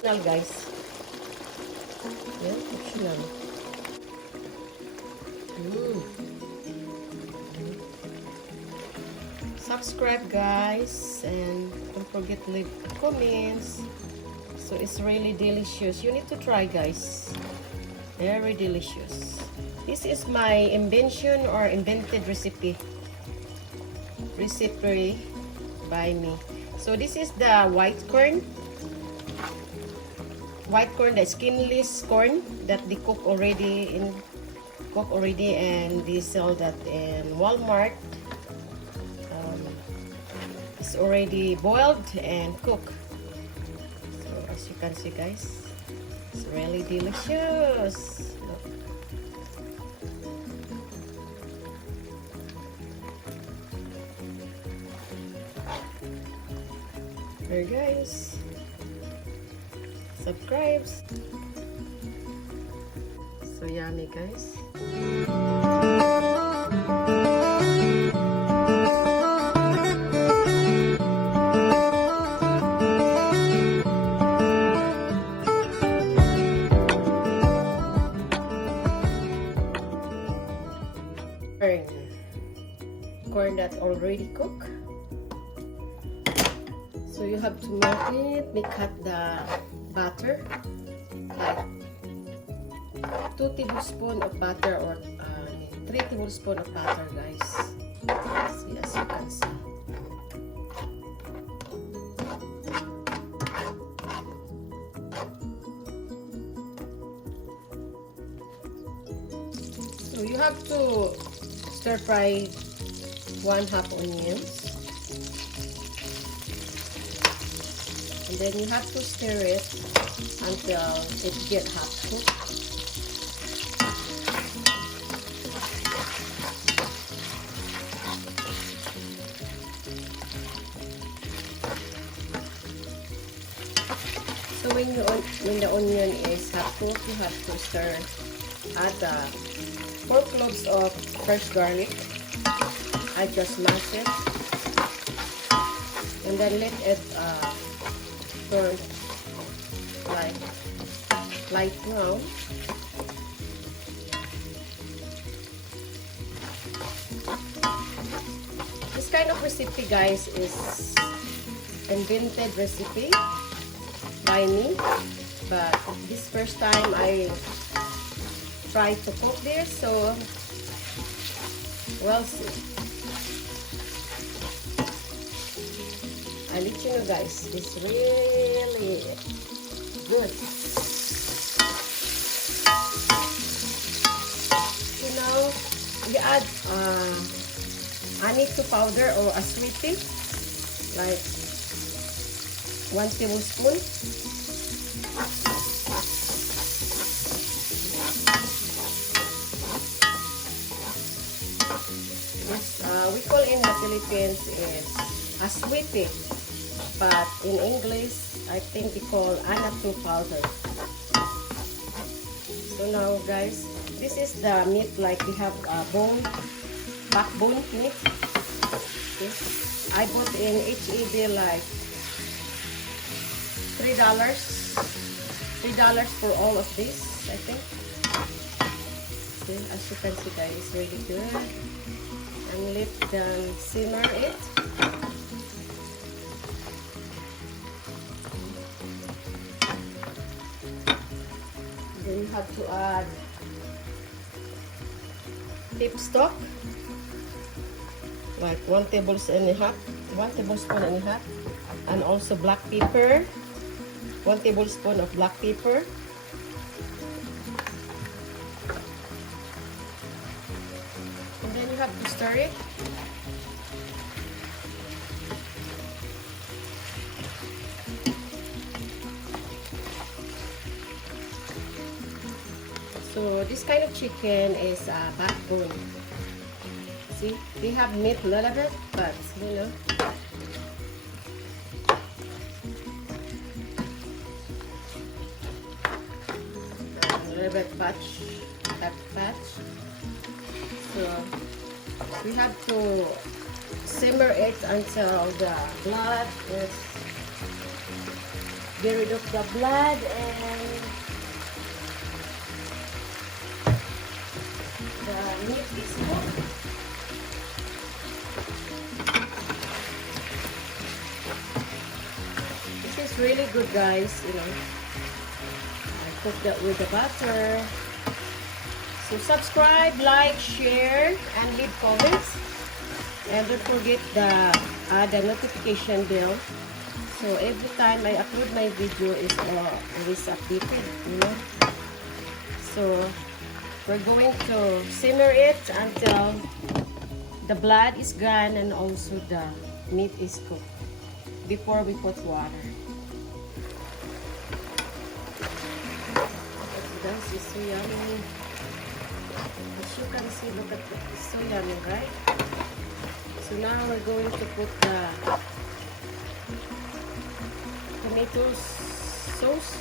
Optional guys. Yeah, optional. Subscribe guys, and don't forget to leave comments. So it's really delicious. You need to try guys. Very delicious. This is my invention or invented recipe. Recipe by me. So this is the white corn. White corn, the skinless corn that they cook already and they sell that in Walmart. It's already boiled and cooked. So as you can see guys, it's really delicious. Look. There guys, subscribe. So yummy guys. Corn that already cooked. So you have to melt it. We cut the butter like 2 tablespoons of butter or 3 tablespoons of butter guys. See, as you can see. So you have to stir fry 1/2 onions, and then you have to stir it until it gets half cooked. So when the onion is half cooked, you have to stir. Add 4 cloves of fresh garlic. I just mash it and then let it turn like light brown. This kind of recipe guys is invented recipe by me, but this first time I tried to cook this, so we'll see. I let you know guys, it's really good. You know, you add honey to powder or a sweetie, like 1 tablespoon. This we call in the Philippines is a sweetie. But in English, I think we call anato powder. So now guys, this is the meat, like we have bone, backbone meat. Okay. I bought in HEB like $3 for all of this, I think. Okay, as you can see guys, it's really good. And let them simmer it. Then you have to add beef stock, like 1 tablespoon and a half, and also black pepper, 1 tablespoon of black pepper, and then you have to stir it. So this kind of chicken is backbone. See, we have meat a little bit, but you know. A little bit patch. So we have to simmer it until the blood is get rid of the blood and the meat is cooked. This is really good, guys. You know, I cook that with the butter. So subscribe, like, share, and leave comments. And don't forget the notification bell. So every time I upload my video is always updated, you know. So we're going to simmer it until the blood is gone and also the meat is cooked before we put water. This is so yummy. As you can see, look at it. It's so yummy, right? So now we're going to put the tomato sauce.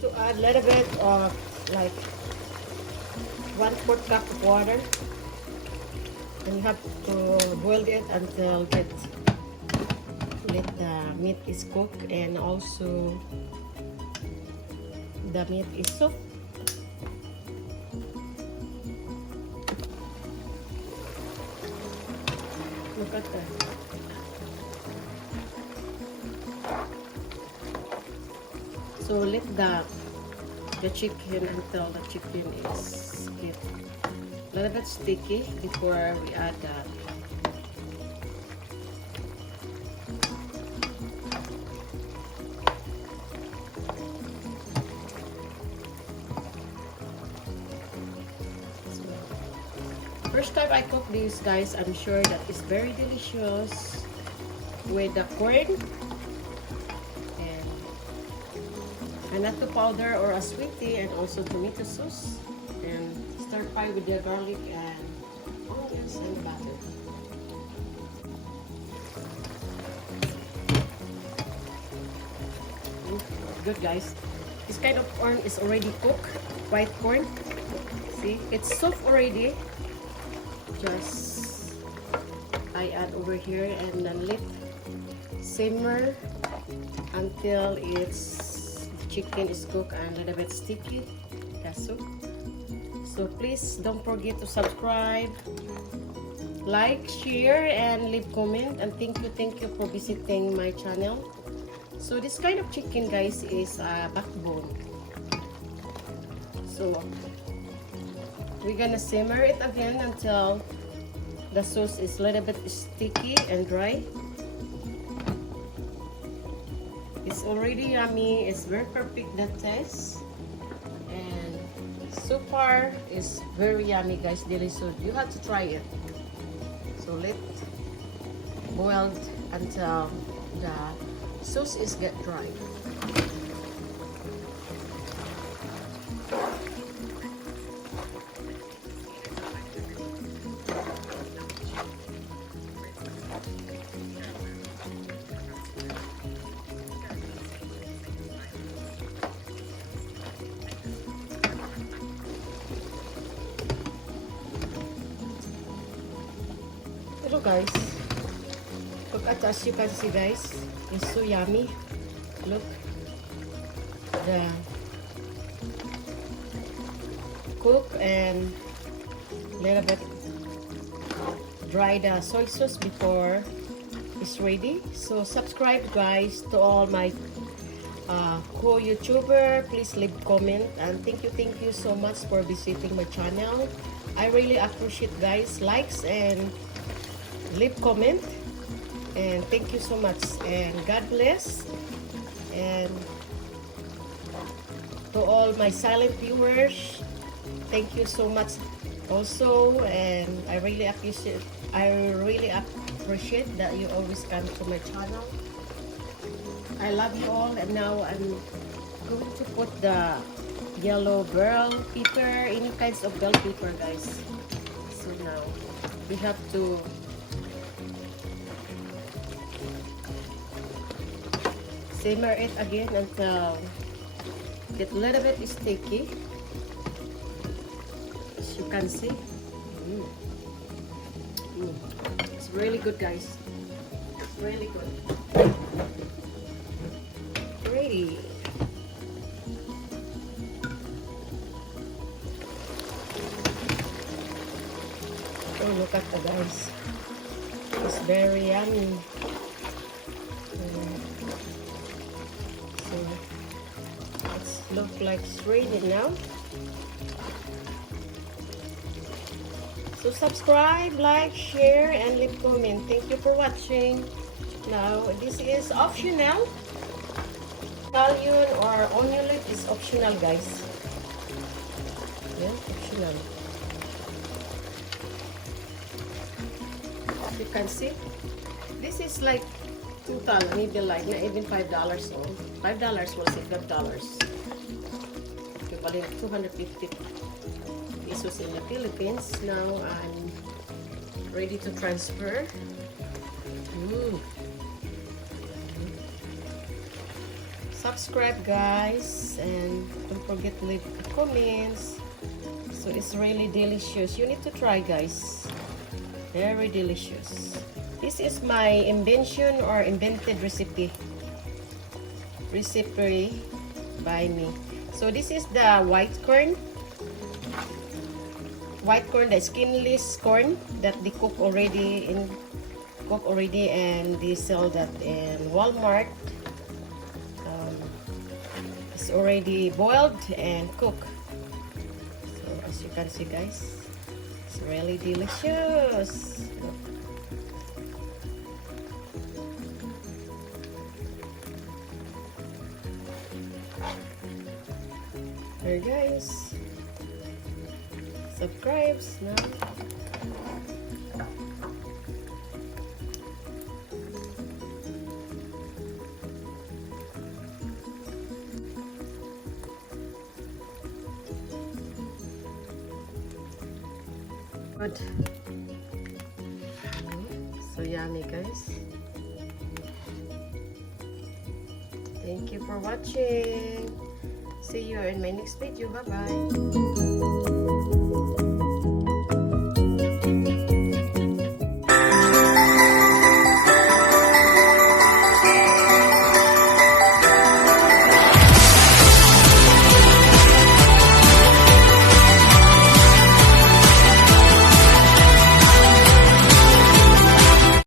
To add a little bit of like 1/4 cup of water, and you have to boil it until let the meat is cooked and also the meat is soft. Look at that. So let the chicken until the chicken is get a little bit sticky before we add that. So, first time I cook this, guys, I'm sure that it's very delicious with the corn. And not to powder or a sweetie, and also tomato sauce, and stir fry with the garlic and onions and butter. Good, guys. This kind of corn is already cooked, white corn. See, it's soft already. Just I add over here and then let simmer until it's chicken is cooked and a little bit sticky. That's so. So please don't forget to subscribe, like, share, and leave comment. And thank you for visiting my channel. So this kind of chicken, guys, is a backbone. So we're gonna simmer it again until the sauce is a little bit sticky and dry. It's already yummy. It's very perfect, the taste, and so far it's very yummy, guys. Delicious. You have to try it. So let boil until the sauce is get dry. Hello, guys. Look at, as you can see, guys, it's so yummy. Look, the cook and little bit dry the soy sauce before it's ready. So subscribe, guys, to all my co-YouTuber. Please leave comment, and thank you so much for visiting my channel. I really appreciate guys likes and leave comment, and thank you so much, and God bless. And to all my silent viewers, thank you so much also, and I really appreciate that you always come to my channel. I love you all, and now I'm going to put the yellow bell pepper, any kinds of bell pepper guys. So now we have to simmer it again until get a little bit sticky, as you can see. It's really good guys, it's really good. Ready. Oh, look at the guys, it's very yummy. So it's look like it's ready now. So subscribe, like, share, and leave comment. Thank you for watching. Now this is optional. Scallion or onion leaf is optional guys. Yeah, optional. You can see this is like total, maybe like not even $5. So $5 will say $5. Equivalent 250 pesos in the Philippines. Now I'm ready to transfer. Subscribe guys, and don't forget to leave comments. So it's really delicious, you need to try guys, very delicious. This is my invention or invented recipe by me. So this is the white corn, the skinless corn that they cook already, and they sell that in Walmart. It's already boiled and cooked. So as you can see guys, it's really delicious. Look. There guys, subscribe now. Good. So yummy guys. Thank you for watching. See you in my next video. Bye bye.